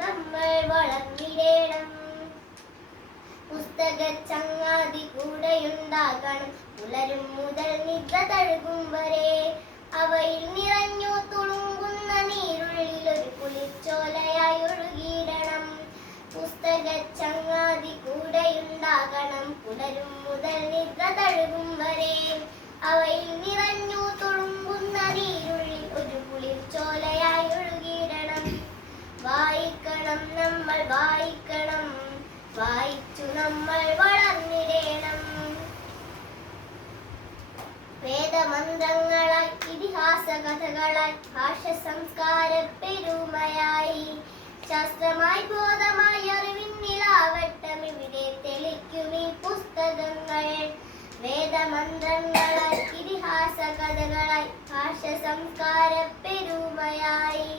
നമ്മൾ വളർന്നിടേണം. പുസ്തക ചങ്ങാതി കൂടെയുണ്ടാകണം. പുലരും മുതൽ നിദ്ര തഴുകും വരെ അവയിൽ നിറഞ്ഞു തുളുമ്പുന്ന നീരുള്ളിൽ ഒരു കുളിച്ചോലയായി ഒഴുകിയിടണം. പുസ്തക ചങ്ങാതി കൂടെയുണ്ടാകണം. പുലരും മുതൽ നിദ്ര തഴുകും വരെ അവയിൽ നിറഞ്ഞു തുളുമ്പുന്ന നീരുള്ളിൽ നമ്മൾ വായിക്കണം. വായിച്ചു നമ്മൾ വളർന്നിടേണം. വേദമന്ത്രങ്ങളായി ഇതിഹാസ കഥകളായി ഭാഷ സംസ്കാര പെരുമയായി. ശാസ്ത്രമായി ബോധമായി അറിവിൻ നിലാവട്ടം ഇവിടെ തെളിക്കും ഈ പുസ്തകങ്ങൾ. വേദമന്ത്രങ്ങളായി ഇതിഹാസ കഥകളായി ഭാഷ സംസ്കാര പെരുമയായി.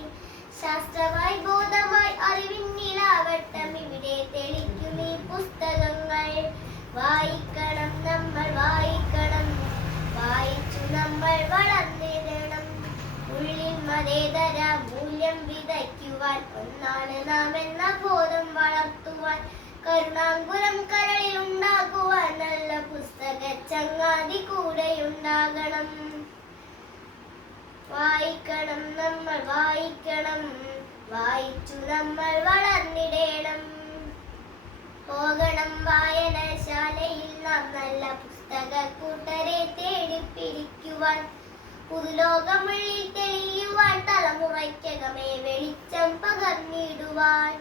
ശാസ്ത്രമായി ബോധമായി വായിക്കണം നമ്മൾ വായിക്കണം. വായിച്ചു നമ്മൾ വളർന്നിടണം. ഉള്ളിൽ മതേതര മൂല്യം വിതയ്ക്കുവാൻ ഒന്നാണ് നാം എന്ന ബോധം വളർത്തുവാൻ. കരുണാങ്കുരം കരളിൽ ഉണ്ടാകുവാൻ നല്ല പുസ്തക ചങ്ങാതി കൂടെയുണ്ടാകണം. വായിക്കണം നമ്മൾ വായിക്കണം. വായിച്ചു നമ്മൾ വളർന്നിടേണം. പുസ്തക തേടി പിരിക്കുവാൻ. പുതുലോകമുള്ളിൽ തെളിയുവാൻ തലമുറയ്ക്കകമേ വെളിച്ചം പകർന്നിടുവാൻ.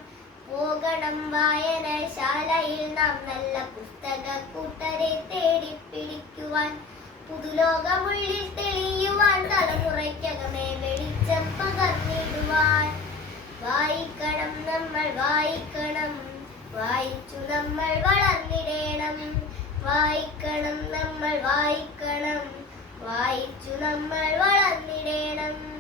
പോകണം വായനശാലയിൽ നാം നല്ല പുസ്തക കൂട്ടരെ തേടി തേടിപ്പിടിക്കുവാൻ പുതുലോകമുള്ളിൽ തെളിയുവാൻ തലമുറയ്ക്കകമേ വെളിച്ചം പകർന്നിടുവാൻ. വായിക്കണം നമ്മൾ വായിക്കണം. വായിച്ചു നമ്മൾ വളർന്നിടേണം. വായിക്കണം നമ്മൾ വായിക്കണം. വായിച്ചു നമ്മൾ വളർന്നിടേണം.